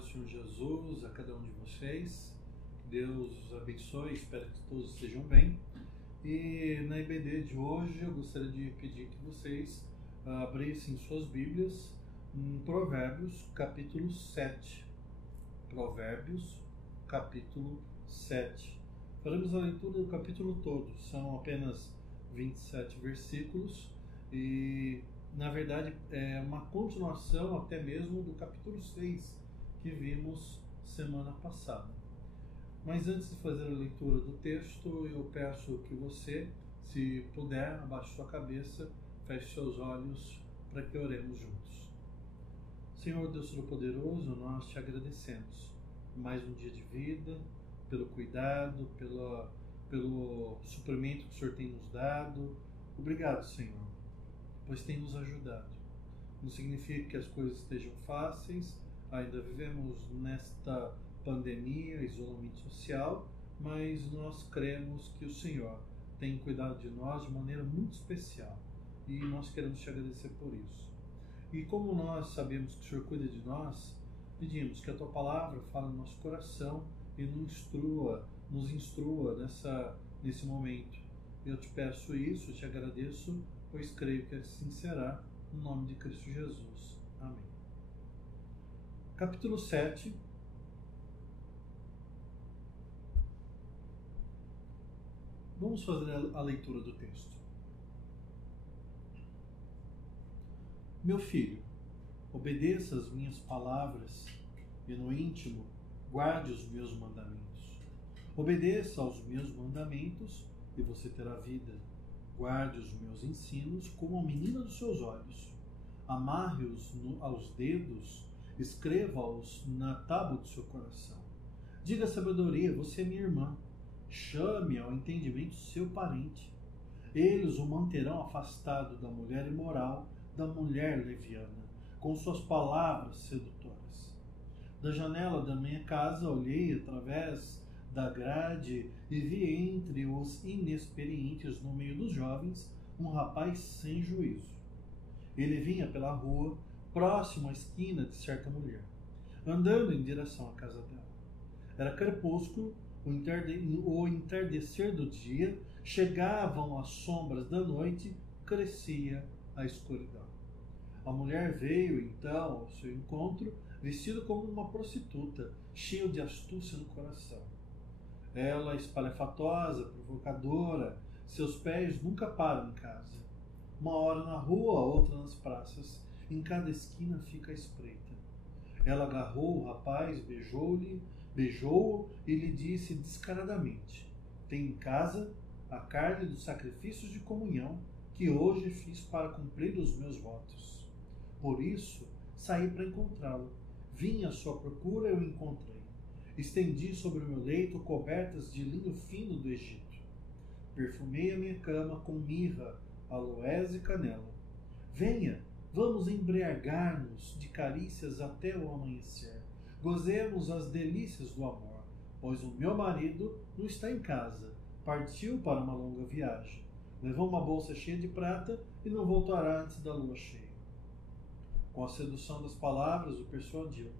paz do Senhor Jesus a cada um de vocês. Deus os abençoe, espero que todos estejam bem. E na IBD de hoje eu gostaria de pedir que vocês abrissem suas Bíblias em Provérbios capítulo 7. Provérbios capítulo 7. Faremos a leitura do capítulo todo, são apenas 27 versículos e na verdade é uma continuação até mesmo do capítulo 6 que vimos semana passada. Mas antes de fazer a leitura do texto, eu peço que você, se puder, abaixe sua cabeça, feche seus olhos para que oremos juntos. Senhor Deus Todo-Poderoso, nós te agradecemos mais um dia de vida, pelo cuidado, pelo suprimento que o Senhor tem nos dado. Obrigado, Senhor, pois tem nos ajudado. Não significa que as coisas estejam fáceis, ainda vivemos nesta pandemia, isolamento social, mas nós cremos que o Senhor tem cuidado de nós de maneira muito especial e nós queremos te agradecer por isso. E como nós sabemos que o Senhor cuida de nós, pedimos que a tua palavra fale no nosso coração e nos instrua nesse momento. Eu te peço isso, te agradeço, pois creio que assim será, no nome de Cristo Jesus. Amém. Capítulo 7. Vamos fazer a leitura do texto. Meu filho, obedeça as minhas palavras e no íntimo guarde os meus mandamentos. Obedeça aos meus mandamentos e você terá vida. Guarde os meus ensinos como a menina dos seus olhos. Amarre-os aos dedos, escreva-os na tábua do seu coração. Diga à sabedoria, você é minha irmã. Chame ao entendimento seu parente. Eles o manterão afastado da mulher imoral, da mulher leviana, com suas palavras sedutoras. Da janela da minha casa olhei através da grade e vi entre os inexperientes no meio dos jovens um rapaz sem juízo. Ele vinha pela rua, próximo à esquina de certa mulher, andando em direção à casa dela. Era crepúsculo, o entardecer do dia, chegavam as sombras da noite, crescia a escuridão. A mulher veio então ao seu encontro, vestida como uma prostituta, cheia de astúcia no coração. Ela, espalhafatosa, provocadora, seus pés nunca param em casa. Uma hora na rua, outra nas praças, em cada esquina fica a espreita. Ela agarrou o rapaz, beijou-o e lhe disse descaradamente: tem em casa a carne dos sacrifícios de comunhão que hoje fiz para cumprir os meus votos. Por isso, saí para encontrá-lo. Vim à sua procura e o encontrei. Estendi sobre o meu leito cobertas de linho fino do Egito. Perfumei a minha cama com mirra, aloés e canela. Venha, vamos embriagar-nos de carícias até o amanhecer. Gozemos as delícias do amor, pois o meu marido não está em casa. Partiu para uma longa viagem. Levou uma bolsa cheia de prata e não voltará antes da lua cheia. Com a sedução das palavras o persuadiu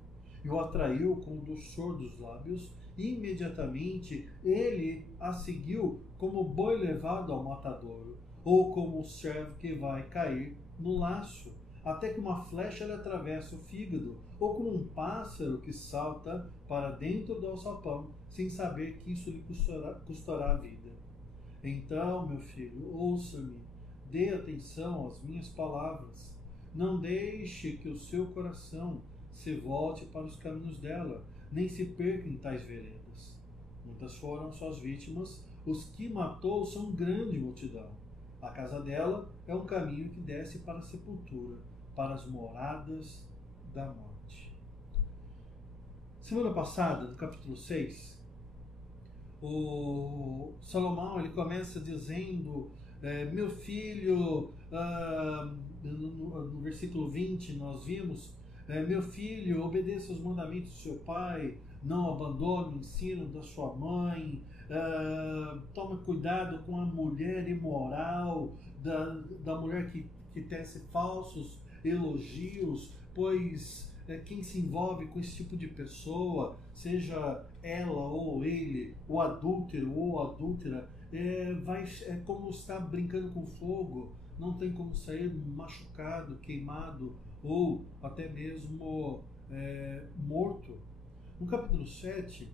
e o atraiu com o doçor dos lábios, e imediatamente ele a seguiu como boi levado ao matadouro, ou como o servo que vai cair no laço, até que uma flecha lhe atravessa o fígado, ou como um pássaro que salta para dentro do alçapão, sem saber que isso lhe custará a vida. Então, meu filho, ouça-me, dê atenção às minhas palavras. Não deixe que o seu coração se volte para os caminhos dela, nem se perca em tais veredas. Muitas foram suas vítimas, os que matou são grande multidão. A casa dela é um caminho que desce para a sepultura, para as moradas da morte. Semana passada, no capítulo 6, o Salomão ele começa dizendo: meu filho, no versículo 20 nós vimos: meu filho, obedeça os mandamentos do seu pai, não abandone o ensino da sua mãe, tome cuidado com a mulher imoral, da mulher que tece falsos elogios, pois quem se envolve com esse tipo de pessoa, seja ela ou ele, o adúltero ou a adúltera, é como estar brincando com fogo, não tem como sair machucado, queimado ou até mesmo morto. No capítulo 7,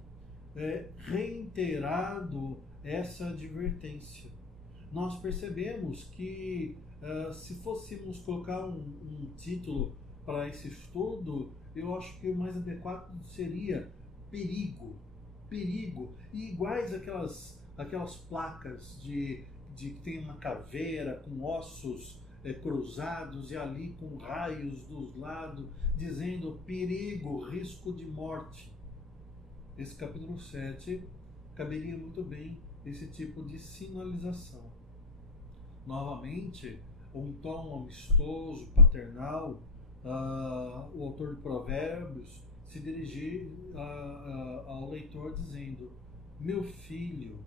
reiterado essa advertência. Nós percebemos que se fôssemos colocar um título para esse estudo, eu acho que o mais adequado seria perigo. Perigo. E iguais aquelas placas de que tem uma caveira com ossos cruzados e ali com raios dos lados, dizendo perigo, risco de morte. Esse capítulo 7 caberia muito bem esse tipo de sinalização. Novamente, um tom amistoso, paternal, o autor de Provérbios se dirigir ao leitor dizendo: meu filho,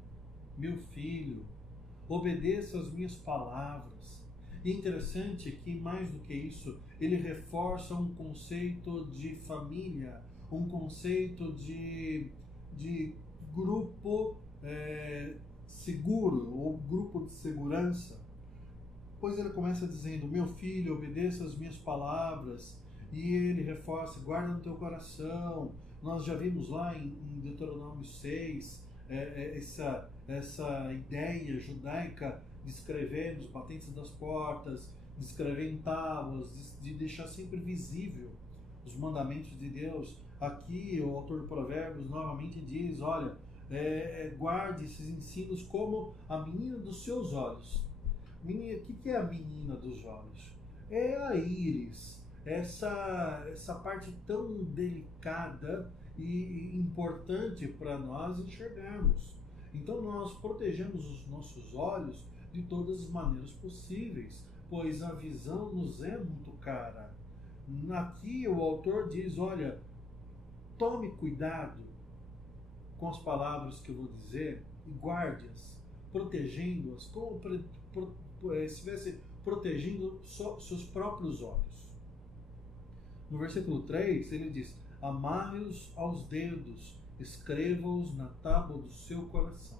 obedeça as minhas palavras. E interessante que, mais do que isso, ele reforça um conceito de família, um conceito de grupo seguro, ou grupo de segurança. Pois ele começa dizendo: meu filho, obedeça as minhas palavras. E ele reforça: guarda no teu coração. Nós já vimos lá em Deuteronômio 6 essa ideia judaica de escrever nos batentes das portas, de escrever em tábuas, de deixar sempre visível os mandamentos de Deus. Aqui o autor de Provérbios novamente diz: olha, guarde esses ensinos como a menina dos seus olhos. O que é a menina dos olhos? É a íris, essa parte tão delicada e importante para nós enxergarmos. Então nós protegemos os nossos olhos de todas as maneiras possíveis, pois a visão nos é muito cara. Aqui o autor diz: olha, tome cuidado com as palavras que eu vou dizer e guarde-as, protegendo-as como se estivesse protegendo seus próprios olhos. No versículo 3 ele diz: amarre-os aos dedos, escreva-os na tábua do seu coração.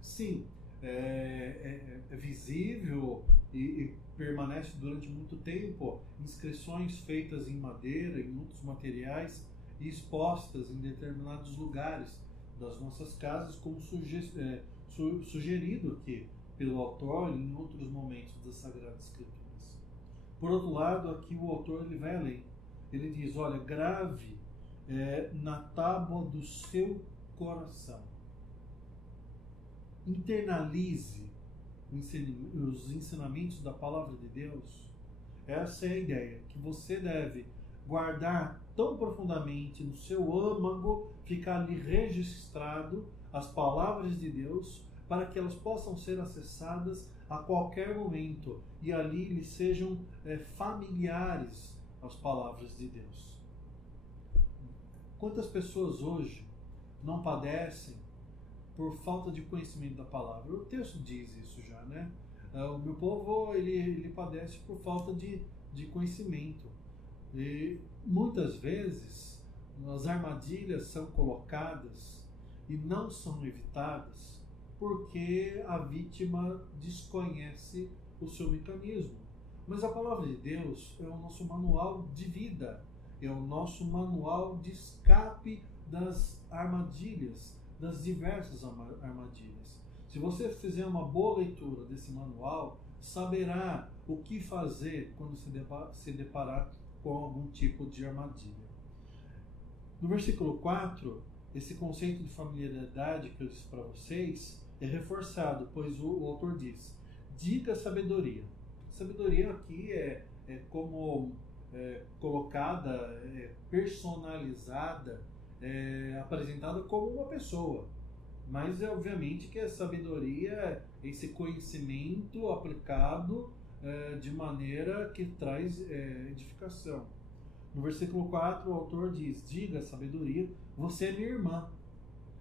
Sim, é visível e permanece durante muito tempo inscrições feitas em madeira, em outros materiais e expostas em determinados lugares das nossas casas, como sugerido aqui pelo autor em outros momentos das Sagradas Escrituras. Por outro lado, aqui o autor ele vai além. Ele diz: olha, grave na tábua do seu coração. Internalize os ensinamentos da palavra de Deus. Essa é a ideia, que você deve guardar tão profundamente no seu âmago, ficar ali registrado as palavras de Deus, para que elas possam ser acessadas a qualquer momento e ali lhe sejam familiares as palavras de Deus. Quantas pessoas hoje não padecem por falta de conhecimento da palavra? O texto diz isso já, né? O meu povo, ele padece por falta de conhecimento. E muitas vezes as armadilhas são colocadas e não são evitadas porque a vítima desconhece o seu mecanismo. Mas a palavra de Deus é o nosso manual de vida, é o nosso manual de escape das armadilhas, das diversas armadilhas. Se você fizer uma boa leitura desse manual, saberá o que fazer quando se deparar com algum tipo de armadilha. No versículo 4, esse conceito de familiaridade que eu disse para vocês é reforçado, pois o autor diz: diga sabedoria. Sabedoria aqui é como colocada, personalizada, apresentada como uma pessoa. Mas obviamente que a sabedoria é esse conhecimento aplicado de maneira que traz edificação. No versículo 4 o autor diz: diga sabedoria, você é minha irmã.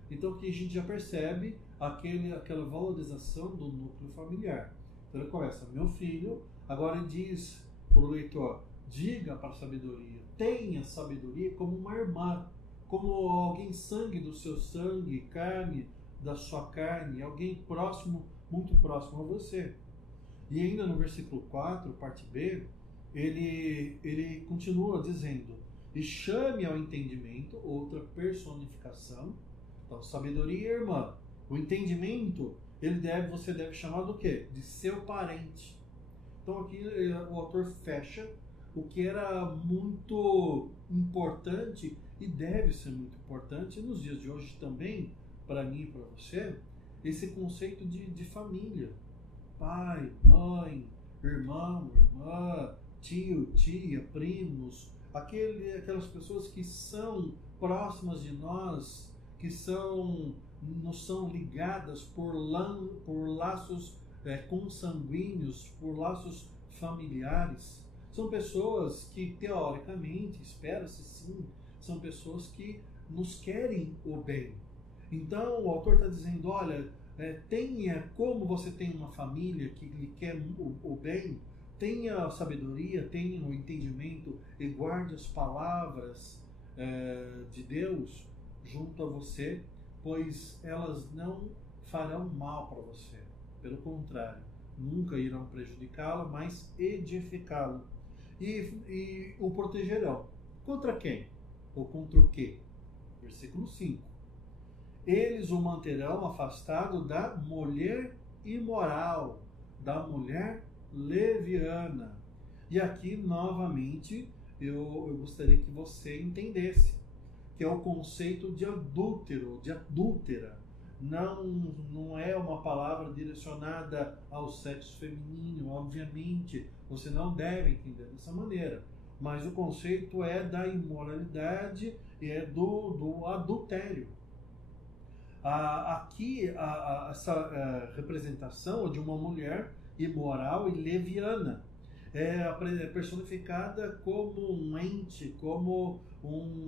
Então aqui a gente já percebe aquela valorização do núcleo familiar. Então ele começa: meu filho. Agora ele diz para o leitor: diga para a sabedoria, tenha sabedoria como uma irmã, como alguém sangue do seu sangue, carne da sua carne, alguém próximo, muito próximo a você. E ainda no versículo 4, parte B, ele continua dizendo, e chame ao entendimento, outra personificação. Então, sabedoria, irmã. O entendimento, você deve chamar do quê? De seu parente. Então aqui o autor fecha o que era muito importante e deve ser muito importante nos dias de hoje também, para mim e para você, esse conceito de família. Pai, mãe, irmão, irmã, tio, tia, primos, aquelas pessoas que são próximas de nós, que nos são ligadas por laços consanguíneos, por laços familiares. São pessoas que, teoricamente, espera-se sim, são pessoas que nos querem o bem. Então, o autor está dizendo, olha, como você tem uma família que lhe quer o bem, tenha a sabedoria, tenha o entendimento e guarde as palavras de Deus junto a você, pois elas não farão mal para você. Pelo contrário, nunca irão prejudicá-lo, mas edificá-lo. E o protegerão. Contra quem? Ou contra o quê? Versículo 5. Eles o manterão afastado da mulher imoral, da mulher leviana. E aqui, novamente, eu gostaria que você entendesse que é o conceito de adúltero, de adúltera. Não é uma palavra direcionada ao sexo feminino, obviamente, você não deve entender dessa maneira, mas o conceito é da imoralidade e é do adultério. Aqui, essa representação de uma mulher imoral e leviana é personificada como um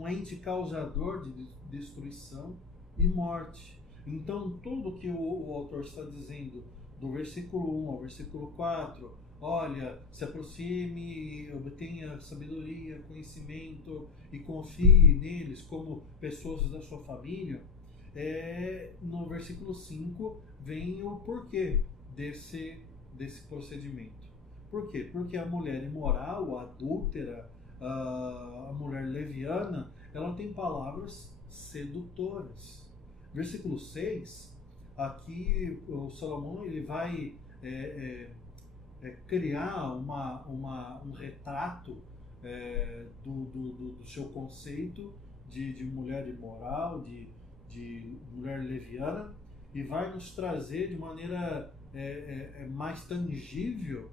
ente causador de destruição e morte. Então, tudo que o autor está dizendo, do versículo 1 ao versículo 4, olha, se aproxime, obtenha sabedoria, conhecimento e confie neles como pessoas da sua família, no versículo 5 vem o porquê desse procedimento. Por quê? Porque a mulher imoral, a adúltera, a mulher leviana, ela tem palavras sedutoras. Versículo 6, aqui o Salomão ele vai criar um retrato do seu conceito de mulher imoral, de mulher leviana, e vai nos trazer de maneira mais tangível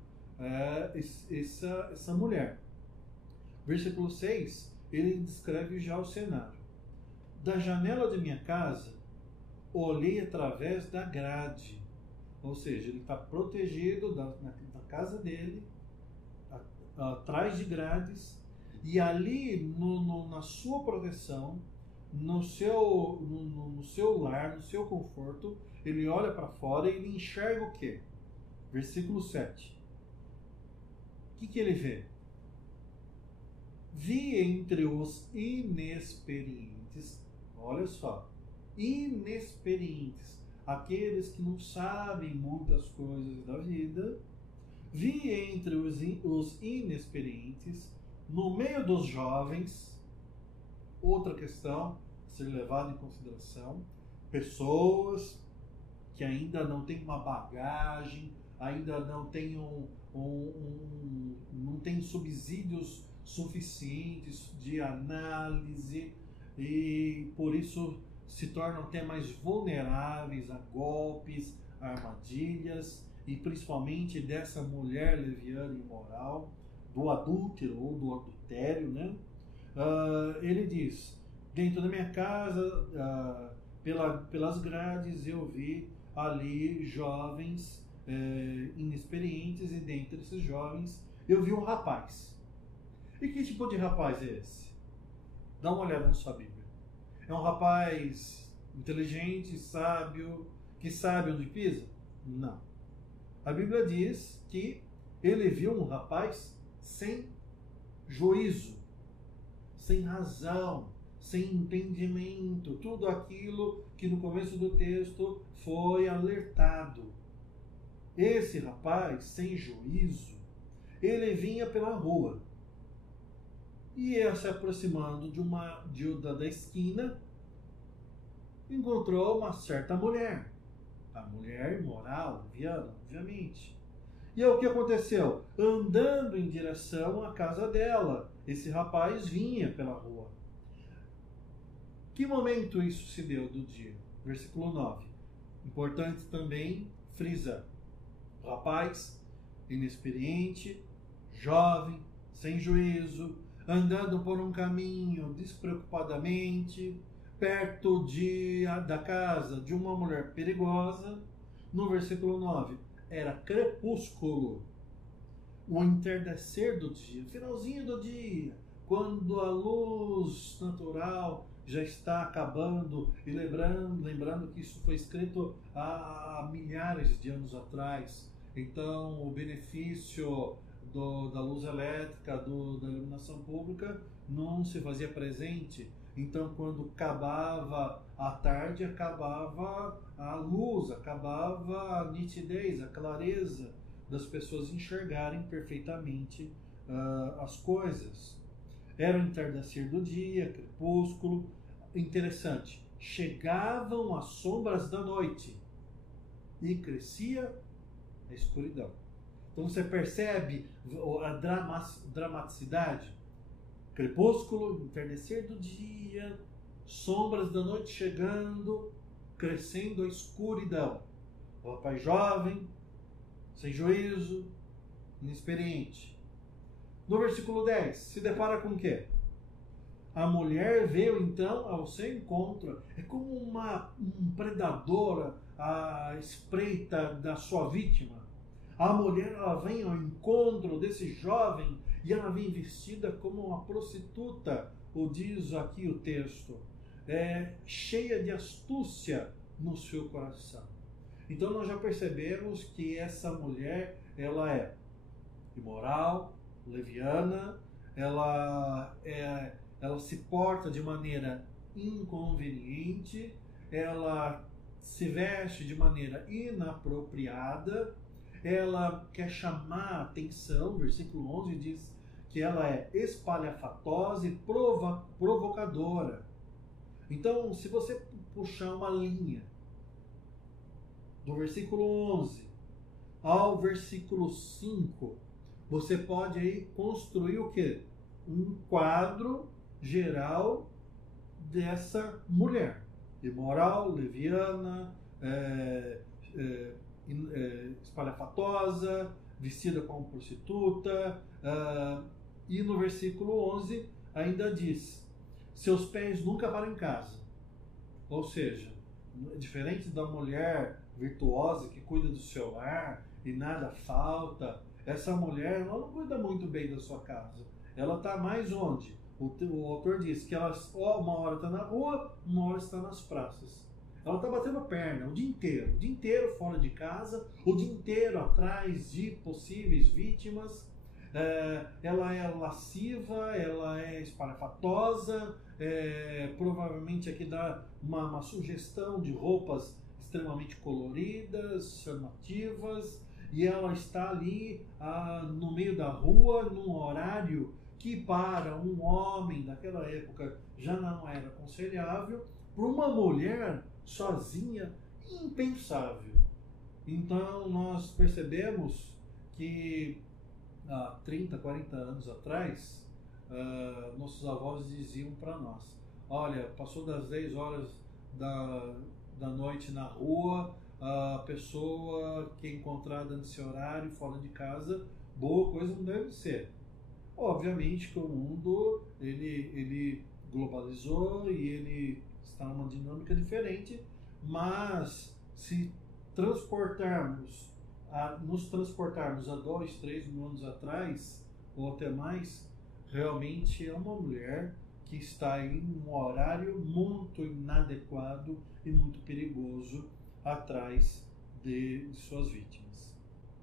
essa mulher. Versículo 6, ele descreve já o cenário. Da janela de minha casa, olhei através da grade. Ou seja, ele está protegido na casa dele, atrás de grades, e ali na sua proteção, no seu lar, no seu conforto, ele olha para fora e ele enxerga o quê? Versículo 7. O que ele vê? Vi entre os inexperientes, olha só, inexperientes, aqueles que não sabem muitas coisas da vida, vi entre os inexperientes, no meio dos jovens, outra questão a ser levada em consideração, pessoas que ainda não têm uma bagagem, ainda não têm não têm subsídios suficientes de análise e por isso se tornam até mais vulneráveis a golpes, a armadilhas e principalmente dessa mulher leviana e imoral, do adúltero ou do adultério, né? Ele diz, dentro da minha casa, pelas grades eu vi ali jovens inexperientes e dentre esses jovens eu vi um rapaz. E que tipo de rapaz é esse? Dá uma olhada na sua Bíblia. É um rapaz inteligente, sábio, que sabe onde pisa? Não. A Bíblia diz que ele viu um rapaz sem juízo, sem razão, sem entendimento, tudo aquilo que no começo do texto foi alertado. Esse rapaz, sem juízo, ele vinha pela rua, ia se aproximando da esquina, encontrou uma certa mulher, a mulher imoral, leviana, obviamente. E o que aconteceu? Andando em direção à casa dela, esse rapaz vinha pela rua. Que momento isso se deu do dia? Versículo 9. Importante também frisar. O rapaz, inexperiente, jovem, sem juízo, andando por um caminho despreocupadamente, perto da casa de uma mulher perigosa. No versículo 9, era crepúsculo, o entardecer do dia, finalzinho do dia, quando a luz natural já está acabando, e lembrando que isso foi escrito há milhares de anos atrás. Então, o benefício da luz elétrica, da iluminação pública, não se fazia presente. Então, quando acabava a tarde, acabava a luz, acabava a nitidez, a clareza das pessoas enxergarem perfeitamente as coisas. Era o entardecer do dia, crepúsculo. Interessante, chegavam as sombras da noite e crescia a escuridão. Então você percebe a dramaticidade? Crepúsculo, entardecer do dia, sombras da noite chegando, crescendo a escuridão. O rapaz jovem, sem juízo, inexperiente. No versículo 10, se depara com o quê? A mulher veio então ao seu encontro. É como um predador à espreita da sua vítima. A mulher, ela vem ao encontro desse jovem e ela vem vestida como uma prostituta, o diz aqui o texto, cheia de astúcia no seu coração. Então nós já percebemos que essa mulher, ela é imoral, leviana, ela se porta de maneira inconveniente, ela se veste de maneira inapropriada, ela quer chamar a atenção. Versículo 11 diz que ela é espalhafatosa e provocadora. Então, se você puxar uma linha do versículo 11 ao versículo 5, você pode aí construir o quê? Um quadro geral dessa mulher. Imoral, leviana, espalhafatosa, vestida como prostituta. E no versículo 11 ainda diz: seus pés nunca param em casa. Ou seja, diferente da mulher virtuosa que cuida do seu lar e nada falta, essa mulher ela não cuida muito bem da sua casa. Ela está mais onde? O autor diz que ela uma hora está na rua, uma hora está nas praças. Ela está batendo perna o dia inteiro fora de casa, o dia inteiro atrás de possíveis vítimas. Ela é lasciva, ela é espalhafatosa, provavelmente aqui dá uma sugestão de roupas extremamente coloridas, chamativas, e ela está ali no meio da rua, num horário que para um homem daquela época já não era aconselhável, para uma mulher sozinha, impensável. Então nós percebemos que há 30, 40 anos atrás, nossos avós diziam para nós: olha, passou das 10 horas da noite na rua, a pessoa que é encontrada nesse horário fora de casa, boa coisa não deve ser. Obviamente que o mundo ele globalizou e ele está numa dinâmica diferente, mas se nos transportarmos a 2, 3 mil anos atrás, ou até mais, realmente é uma mulher que está em um horário muito inadequado e muito perigoso atrás de suas vítimas.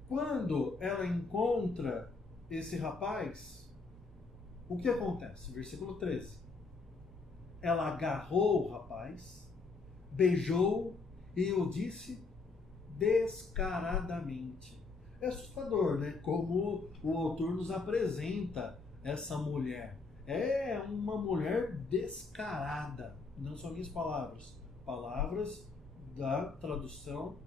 Quando ela encontra esse rapaz, O que acontece? Versículo 13. Ela agarrou o rapaz, beijou e o disse descaradamente. É assustador, né? Como o autor nos apresenta essa mulher. É uma mulher descarada. Não são minhas palavras. Palavras da tradução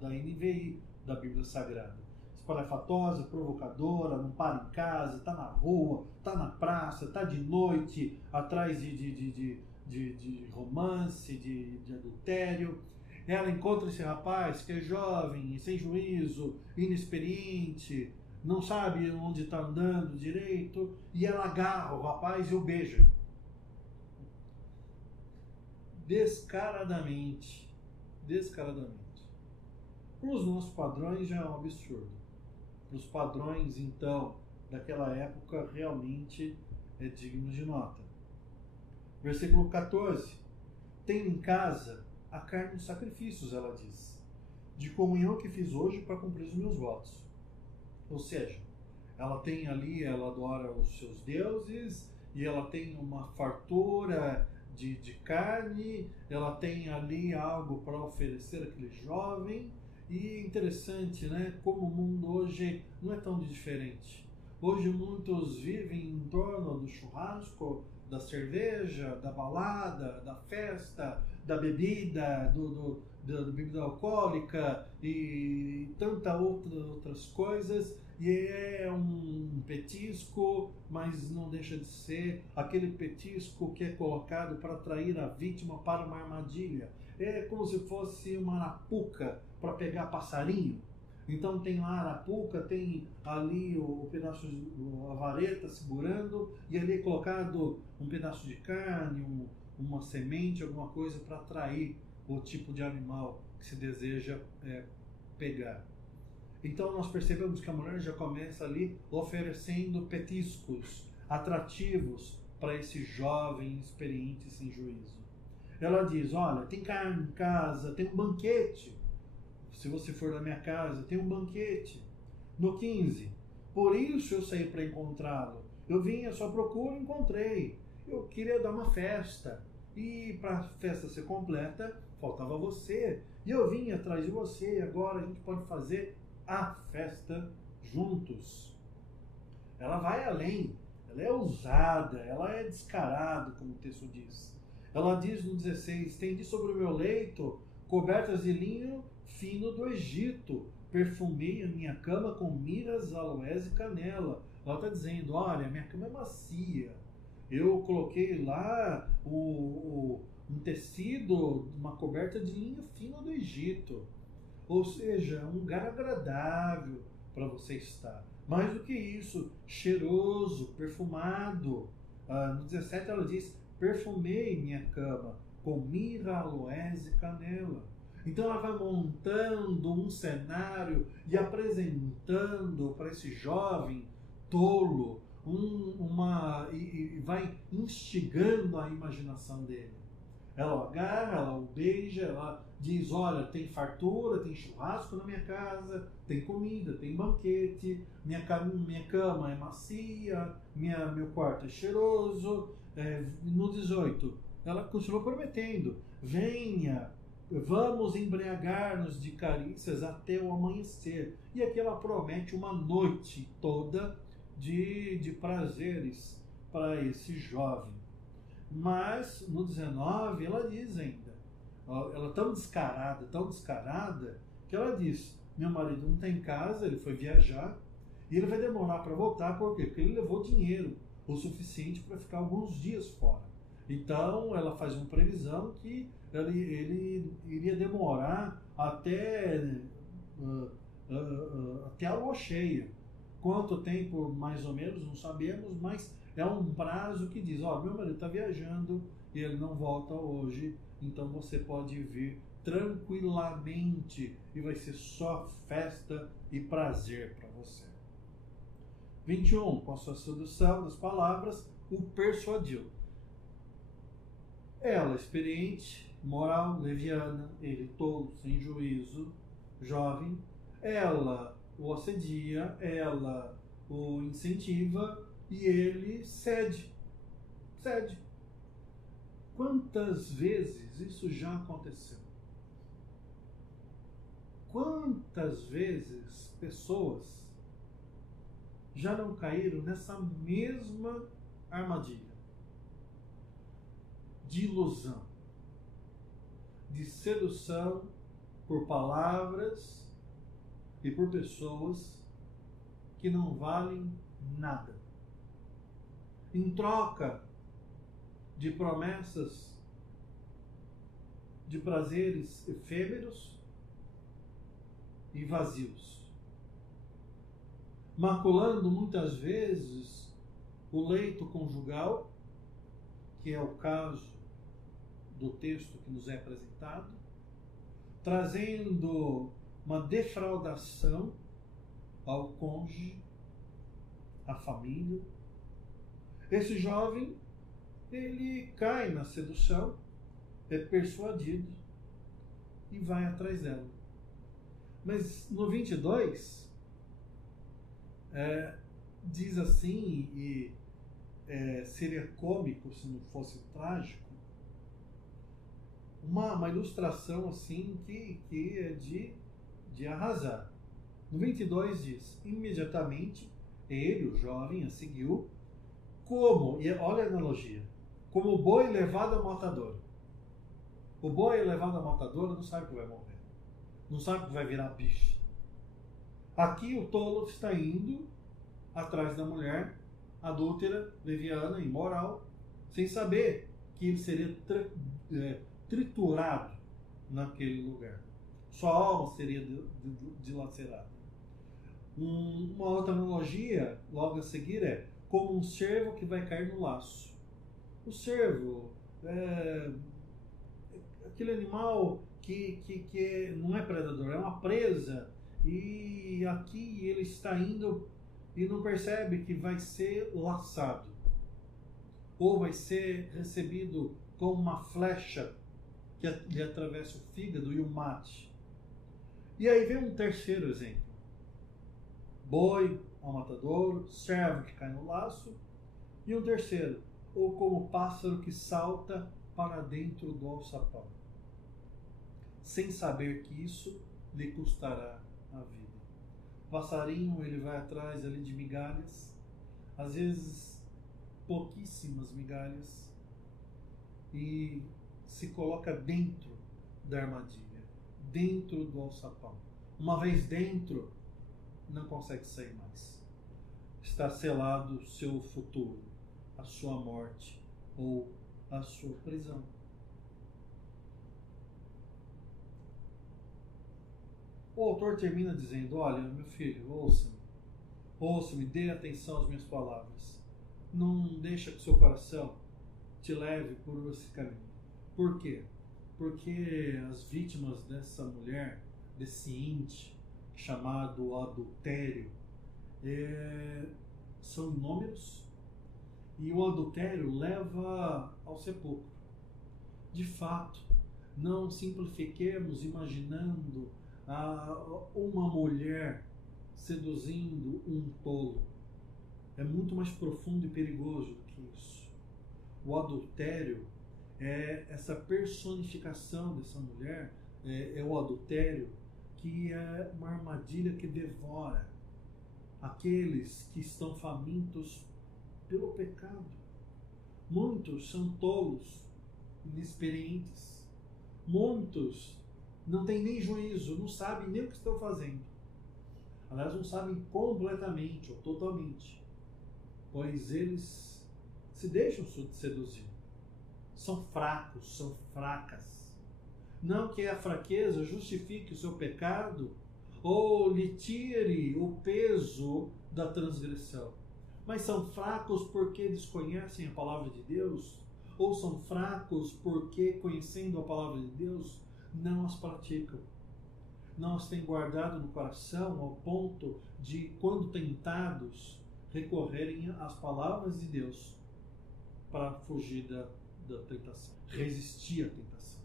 da NVI, da Bíblia Sagrada. Espalhafatosa, provocadora, não para em casa, está na rua, está na praça, está de noite, atrás de romance, de adultério. Ela encontra esse rapaz que é jovem, sem juízo, inexperiente, não sabe onde está andando direito, e ela agarra o rapaz e o beija. Descaradamente. Descaradamente. Para os nossos padrões já é um absurdo. Para os padrões, então, daquela época, realmente é digno de nota. Versículo 14. Tenho em casa a carne dos sacrifícios, ela diz, de comunhão que fiz hoje para cumprir os meus votos. Ou seja, ela tem ali, ela adora os seus deuses, e ela tem uma fartura de carne, ela tem ali algo para oferecer àquele jovem. E interessante, né? Como o mundo hoje não é tão diferente. Hoje muitos vivem em torno do churrasco, da cerveja, da balada, da festa, da bebida, da bebida alcoólica e tantas outras coisas. E é um petisco, mas não deixa de ser aquele petisco que é colocado para atrair a vítima para uma armadilha. É como se fosse uma arapuca para pegar passarinho. Então tem lá a arapuca, tem ali o pedaço, a vareta segurando, e ali é colocado um pedaço de carne, uma semente, alguma coisa para atrair o tipo de animal que se deseja pegar. Então nós percebemos que a mulher já começa ali oferecendo petiscos atrativos para esse jovem experiente sem juízo. Ela diz, olha, tem carne em casa, tem um banquete. Se você for na minha casa, tem um banquete. No 15, por isso eu saí para encontrá-lo. Eu vim à sua procura e encontrei. Eu queria dar uma festa. E para a festa ser completa, faltava você. E eu vim atrás de você. E agora a gente pode fazer a festa juntos. Ela vai além. Ela é ousada. Ela é descarada, como o texto diz. Ela diz no 16, estendi sobre o meu leito cobertas de linho fino do Egito, perfumei a minha cama com mirras, aloés e canela. Ela está dizendo, olha, minha cama é macia, eu coloquei lá um tecido, uma coberta de linho fino do Egito. Ou seja, um lugar agradável para você estar. Mais do que isso, cheiroso, perfumado. No 17 ela diz, perfumei minha cama com mirra, aloés e canela. Então ela vai montando um cenário e apresentando para esse jovem tolo e vai instigando a imaginação dele. Ela o agarra, ela o beija, ela diz, olha, tem fartura, tem churrasco na minha casa, tem comida, tem banquete, minha cama é macia, meu quarto é cheiroso. No 18, ela continuou prometendo, venha, vamos embriagar-nos de carícias até o amanhecer. E aqui ela promete uma noite toda de prazeres para esse jovem. Mas no 19 ela diz ainda, ela é tão descarada, que ela diz, meu marido não está em casa, ele foi viajar, e ele vai demorar para voltar, por quê? Porque ele levou dinheiro o suficiente para ficar alguns dias fora. Então ela faz uma previsão que ele iria demorar até a lua cheia. Quanto tempo, mais ou menos, não sabemos, mas é um prazo que diz, meu marido está viajando e ele não volta hoje, então você pode vir tranquilamente e vai ser só festa e prazer para você. 21, com a sua sedução das palavras, o persuadiu. Ela, experiente, moral, leviana, ele tolo, sem juízo, jovem, ela o assedia, ela o incentiva, E ele cede. Cede. Quantas vezes isso já aconteceu? Quantas vezes pessoas já não caíram nessa mesma armadilha de ilusão, de sedução por palavras e por pessoas que não valem nada. Em troca de promessas, de prazeres efêmeros e vazios, maculando muitas vezes o leito conjugal, que é o caso do texto que nos é apresentado, trazendo uma defraudação ao cônjuge, à família. Esse jovem, ele cai na sedução, é persuadido e vai atrás dela. Mas no 22, diz assim, e seria cômico se não fosse trágico, uma ilustração assim que é de arrasar. No 22 diz: imediatamente ele, o jovem, a seguiu, como, e olha a analogia, como o boi levado à matadoura. O boi levado à matadoura não sabe que vai morrer, não sabe que vai virar bicho. Aqui o tolo está indo atrás da mulher adúltera, leviana, imoral, sem saber que ele seria triturado naquele lugar. Sua alma seria dilacerada. Uma outra analogia, logo a seguir, é como um cervo que vai cair no laço. O cervo é aquele animal que não é predador, é uma presa, e aqui ele está indo e não percebe que vai ser laçado, ou vai ser recebido como uma flecha que lhe atravessa o fígado e o mate. E aí vem um terceiro exemplo: boi ao matadouro, servo que cai no laço, e um terceiro, ou como pássaro que salta para dentro do alçapão, sem saber que isso lhe custará a vida. O passarinho, ele vai atrás ali de migalhas, às vezes pouquíssimas migalhas, e se coloca dentro da armadilha, dentro do alçapão. Uma vez dentro, não consegue sair mais. Está selado o seu futuro, a sua morte ou a sua prisão. O autor termina dizendo: olha, meu filho, ouça-me, dê atenção às minhas palavras. Não deixa que seu coração te leve por esse caminho. Por quê? Porque as vítimas dessa mulher, desse índice chamado adultério, são inúmeros, e o adultério leva ao sepulcro. De fato, não simplifiquemos imaginando uma mulher seduzindo um tolo. É muito mais profundo e perigoso do que isso. O adultério é essa personificação dessa mulher, é o adultério, que é uma armadilha que devora aqueles que estão famintos pelo pecado. Muitos são tolos, inexperientes. Muitos não têm nem juízo, não sabem nem o que estão fazendo. Aliás, não sabem completamente ou totalmente, pois eles se deixam seduzir. São fracos, são fracas. Não que a fraqueza justifique o seu pecado ou lhe tire o peso da transgressão, mas são fracos porque desconhecem a palavra de Deus, ou são fracos porque, conhecendo a palavra de Deus, não as praticam, não as têm guardado no coração ao ponto de, quando tentados, recorrerem às palavras de Deus para fugir da tentação, resistir à tentação.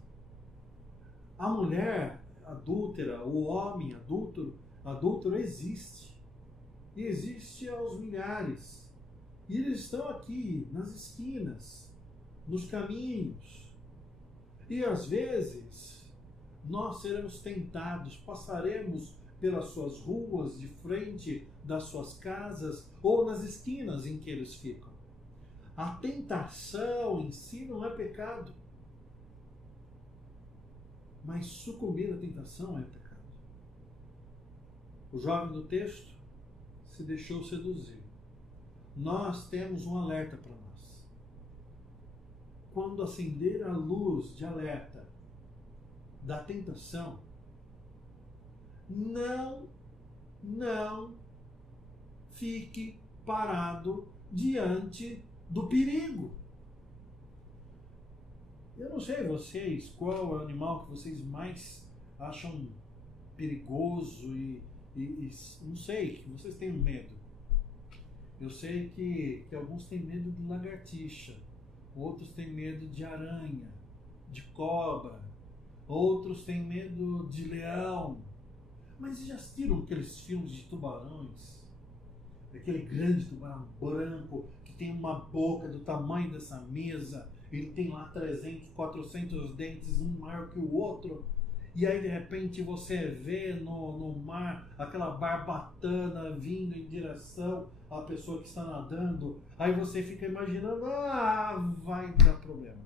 A mulher adúltera, o homem adúltero existe, e existe aos milhares. E eles estão aqui, nas esquinas, nos caminhos. E às vezes nós seremos tentados, passaremos pelas suas ruas, de frente das suas casas ou nas esquinas em que eles ficam. A tentação em si não é pecado, mas sucumbir à tentação é pecado. O jovem do texto se deixou seduzir. Nós temos um alerta para nós. Quando acender a luz de alerta da tentação, não fique parado diante do perigo. Eu não sei vocês, qual é o animal que vocês mais acham perigoso e não sei, que vocês têm medo. Eu sei que alguns têm medo de lagartixa, outros têm medo de aranha, de cobra, outros têm medo de leão. Mas já assistiram aqueles filmes de tubarões? Aquele grande tubarão branco que tem uma boca do tamanho dessa mesa, ele tem lá 300, 400 dentes, um maior que o outro. E aí de repente você vê no mar aquela barbatana vindo em direção à pessoa que está nadando. Aí você fica imaginando, vai dar problema.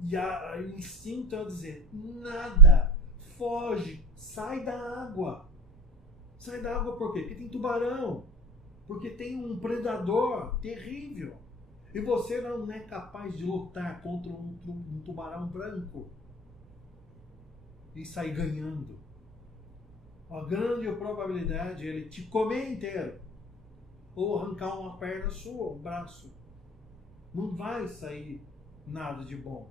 E o instinto é dizer, nada, foge, sai da água. Sai da água por quê? Porque tem tubarão, porque tem um predador terrível. E você não é capaz de lutar contra um tubarão branco e sair ganhando. A grande probabilidade é ele te comer inteiro ou arrancar uma perna sua, um braço. Não vai sair nada de bom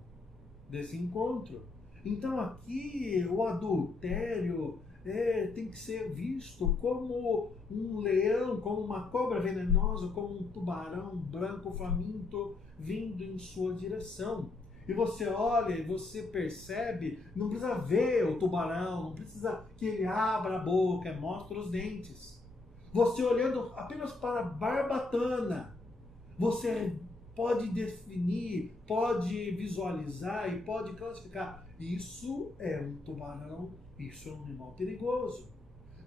desse encontro. Então aqui o adultério tem que ser visto como um leão, como uma cobra venenosa, como um tubarão branco faminto vindo em sua direção. E você olha e você percebe, não precisa ver o tubarão, não precisa que ele abra a boca, mostre os dentes. Você olhando apenas para a barbatana, você pode definir, pode visualizar e pode classificar. Isso é um tubarão, isso é um animal perigoso.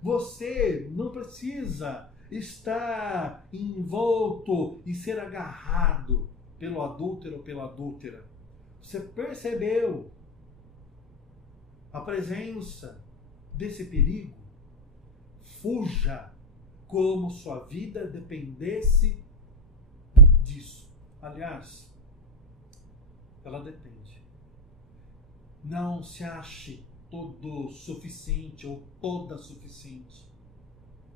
Você não precisa estar envolto e ser agarrado pelo adúltero ou pela adúltera. Você percebeu a presença desse perigo? Fuja como sua vida dependesse disso. Aliás, ela depende. Não se ache todo suficiente ou toda suficiente.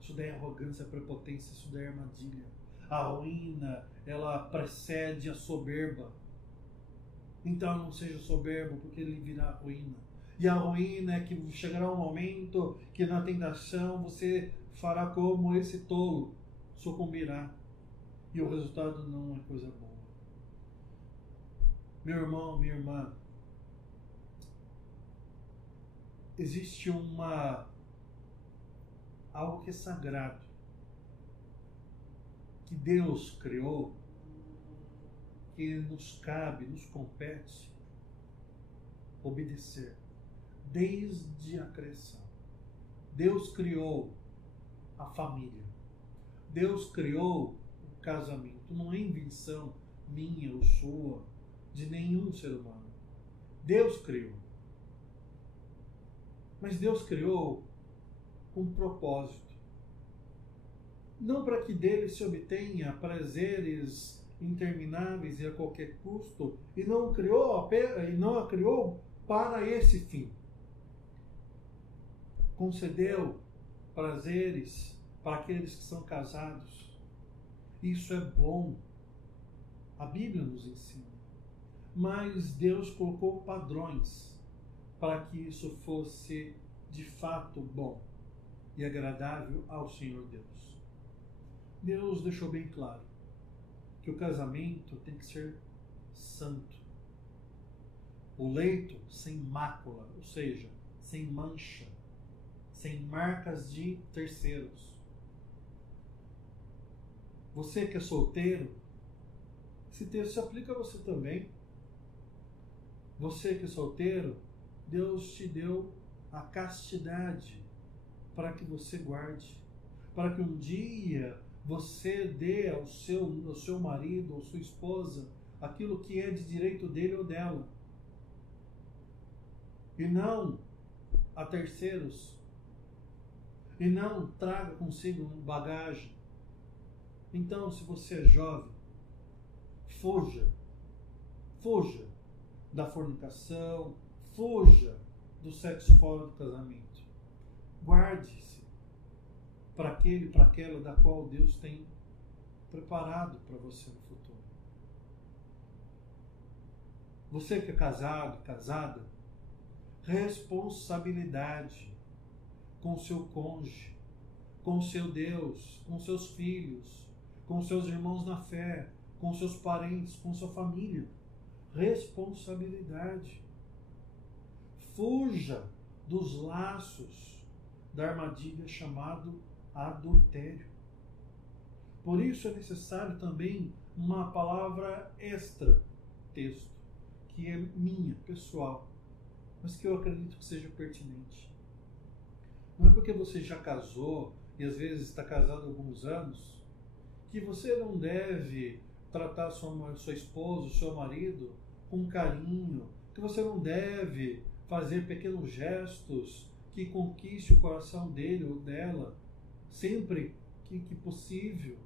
Isso daí é arrogância, prepotência, isso daí é armadilha. A ruína, ela precede a soberba. Então não seja soberbo, porque ele virá a ruína. E a ruína é que chegará um momento que na tentação você fará como esse tolo, sucumbirá. E o resultado não é coisa boa. Meu irmão, minha irmã, existe algo que é sagrado, que Deus criou, que nos cabe, nos compete obedecer desde a criação. Deus criou a família. Deus criou o casamento. Não é invenção minha ou sua, de nenhum ser humano. Deus criou. Mas Deus criou com um propósito. Não para que dele se obtenha prazeres intermináveis e a qualquer custo, e não a criou para esse fim. Concedeu prazeres para aqueles que são casados. Isso é bom. A Bíblia nos ensina. Mas Deus colocou padrões para que isso fosse de fato bom e agradável ao Senhor Deus. Deus deixou bem claro que o casamento tem que ser santo. O leito sem mácula, ou seja, sem mancha, sem marcas de terceiros. Você que é solteiro, esse texto se aplica a você também. Você que é solteiro, Deus te deu a castidade para que você guarde, para que um dia você dê ao seu marido ou sua esposa aquilo que é de direito dele ou dela, e não a terceiros, e não traga consigo bagagem. Então, se você é jovem, fuja da fornicação, fuja do sexo fora do casamento. Guarde-se para aquele, para aquela da qual Deus tem preparado para você no futuro. Você que é casado, casada, responsabilidade com seu cônjuge, com seu Deus, com seus filhos, com seus irmãos na fé, com seus parentes, com sua família. Responsabilidade. Fuja dos laços da armadilha chamado adultério. Por isso é necessário também uma palavra extra texto, que é minha, pessoal, mas que eu acredito que seja pertinente. Não é porque você já casou e às vezes está casado há alguns anos que você não deve tratar sua esposa, seu marido com carinho, que você não deve fazer pequenos gestos que conquiste o coração dele ou dela sempre que possível.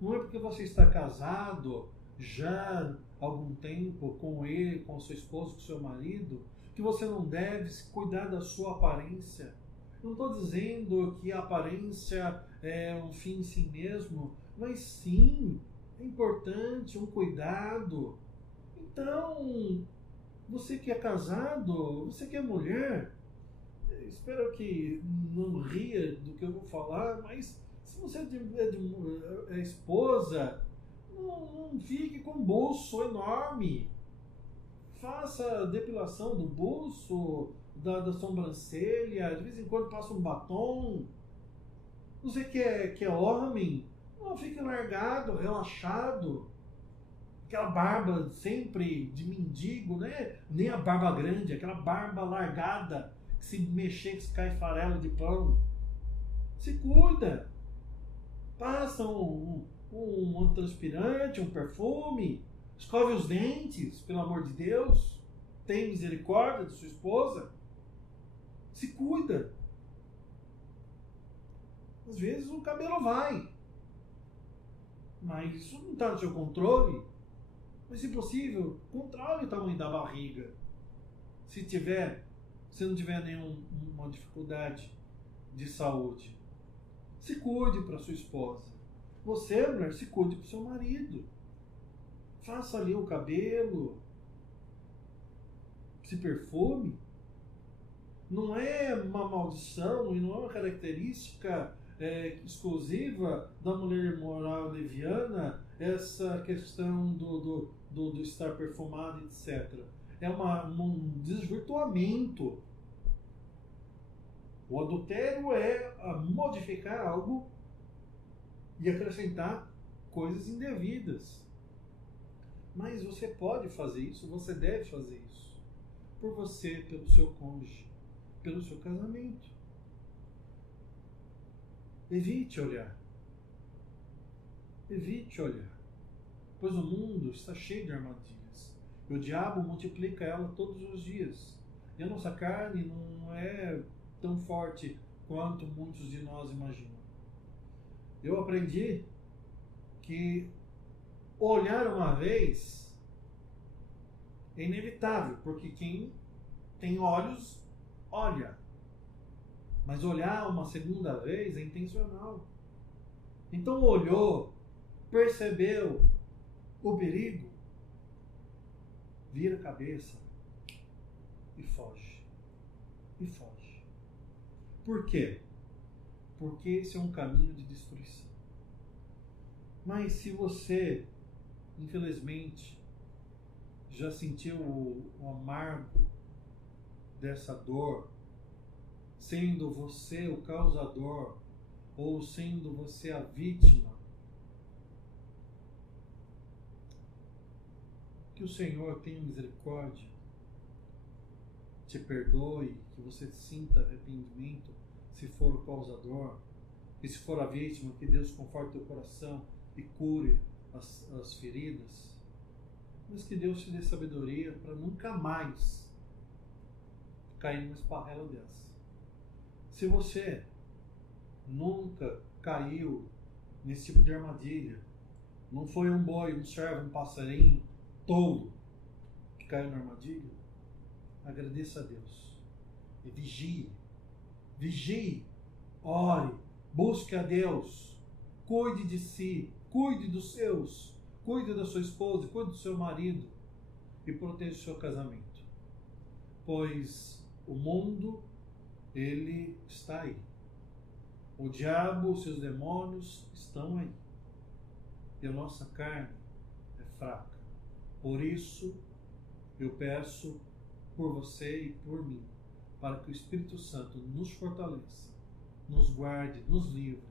Não é porque você está casado já há algum tempo com ele, com sua esposa, com seu marido, que você não deve cuidar da sua aparência. Não estou dizendo que a aparência é um fim em si mesmo, mas sim, é importante um cuidado. Então, você que é casado, você que é mulher, espero que não ria do que eu vou falar, mas se você é esposa, não fique com um bolso enorme. Faça a depilação do bolso, da sobrancelha, de vez em quando passa um batom. Você que é homem, não fique largado, relaxado. Aquela barba sempre de mendigo, né? Nem a barba grande, aquela barba largada, que se mexer que cai farelo de pão. Se cuida. Passa um antitranspirante, um perfume. Escove os dentes, pelo amor de Deus. Tem misericórdia de sua esposa. Se cuida. Às vezes o cabelo vai. Mas isso não está no seu controle. Mas, se possível, controle o tamanho da barriga. Se não tiver nenhuma dificuldade de saúde. Se cuide para sua esposa. Você, mulher, se cuide para o seu marido. Faça ali o cabelo. Se perfume. Não é uma maldição e não é uma característica exclusiva da mulher moral leviana essa questão do estar perfumado, etc. É um desvirtuamento. O adultério é modificar algo e acrescentar coisas indevidas. Mas você pode fazer isso, você deve fazer isso. Por você, pelo seu cônjuge, pelo seu casamento. Evite olhar. Evite olhar. Pois o mundo está cheio de armadilhas. E o diabo multiplica ela todos os dias. E a nossa carne não é tão forte quanto muitos de nós imaginam. Eu aprendi que olhar uma vez é inevitável, porque quem tem olhos, olha. Mas olhar uma segunda vez é intencional. Então olhou, percebeu o perigo, vira a cabeça e foge. E foge. Por quê? Porque esse é um caminho de destruição. Mas se você, infelizmente, já sentiu o amargo dessa dor, sendo você o causador ou sendo você a vítima, Que o Senhor tenha misericórdia, te perdoe, que você sinta arrependimento se for o causador, e se for a vítima, que Deus conforte o coração e cure as feridas, mas que Deus te dê sabedoria para nunca mais cair numa esparrela dessa. Se você nunca caiu nesse tipo de armadilha, não foi um boi, um servo, um passarinho tolo que caiu na armadilha, agradeça a Deus e vigie, ore, busque a Deus, cuide de si, cuide dos seus, cuide da sua esposa, cuide do seu marido e proteja o seu casamento, pois o mundo, ele está aí. O diabo, os seus demônios estão aí. E a nossa carne é fraca. Por isso, eu peço por você e por mim, para que o Espírito Santo nos fortaleça, nos guarde, nos livre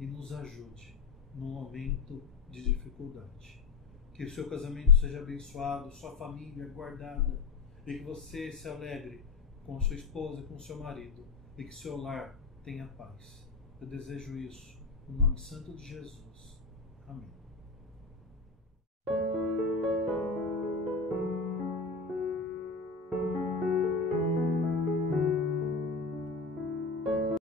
e nos ajude no momento de dificuldade. Que o seu casamento seja abençoado, sua família guardada, e que você se alegre com sua esposa, com seu marido, e que seu lar tenha paz. Eu desejo isso no nome santo de Jesus. Amém.